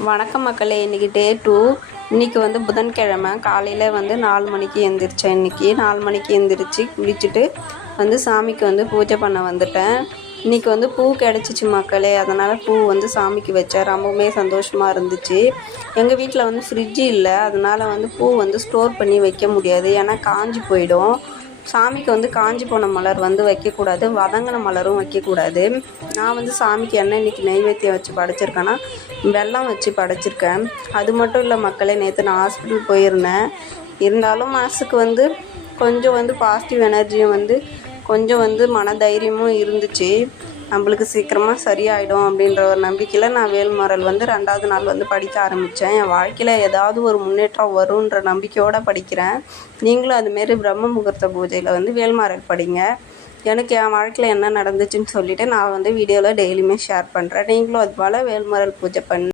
வணக்கம் மக்களே. இன்றைக்கி டே 2. இன்றைக்கி வந்து புதன்கிழமை. காலையில் வந்து 4 மணிக்கு எழுந்திரிச்சேன். இன்றைக்கி 4 மணிக்கு எழுந்திரிச்சு குளிச்சுட்டு வந்து சாமிக்கு வந்து பூஜை பண்ண வந்துட்டேன். இன்றைக்கி வந்து பூ கிடச்சிச்சு மக்களே. அதனால் பூ வந்து சாமிக்கு வச்சேன். ரொம்பவுமே சந்தோஷமாக இருந்துச்சு. எங்கள் வீட்டில் வந்து ஃப்ரிட்ஜு இல்லை. அதனால் வந்து பூ வந்து ஸ்டோர் பண்ணி வைக்க முடியாது. ஏன்னா காஞ்சி போயிடும். சாமிக்கு வந்து காஞ்சி போன மலர் வந்து வைக்கக்கூடாது, வதங்கின மலரும் வைக்கக்கூடாது. நான் வந்து சாமிக்கு என்ன இன்றைக்கி நெய்வேத்தியம் வச்சு படைச்சிருக்கேன்னா வெல்லம் வச்சு படைச்சிருக்கேன். அது மட்டும் இல்லை மக்களே, நேற்று நான் ஹாஸ்பிட்டல் போயிருந்தேன். இருந்தாலும் மனசுக்கு வந்து கொஞ்சம் வந்து பாசிட்டிவ் எனர்ஜியும் வந்து கொஞ்சம் வந்து மனதைரியமும் இருந்துச்சு. நம்மளுக்கு சீக்கிரமாக சரியாயிடும் அப்படின்ற ஒரு நம்பிக்கையில் நான் வேல்மாறல் வந்து 2வது நாள் வந்து படிக்க ஆரம்பித்தேன். என் வாழ்க்கையில் ஏதாவது ஒரு முன்னேற்றம் வரும்ன்ற நம்பிக்கையோடு படிக்கிறேன். நீங்களும் அதுமாரி பிரம்ம முகூர்த்த பூஜையில் வந்து வேல்மாறல் படிங்க. எனக்கு என் வாழ்க்கையில் என்ன நடந்துச்சுன்னு சொல்லிவிட்டு நான் வந்து வீடியோவில் டெய்லியுமே ஷேர் பண்ணுறேன். நீங்களும் அது போல் வேல்மாறல் பூஜை பண்ணி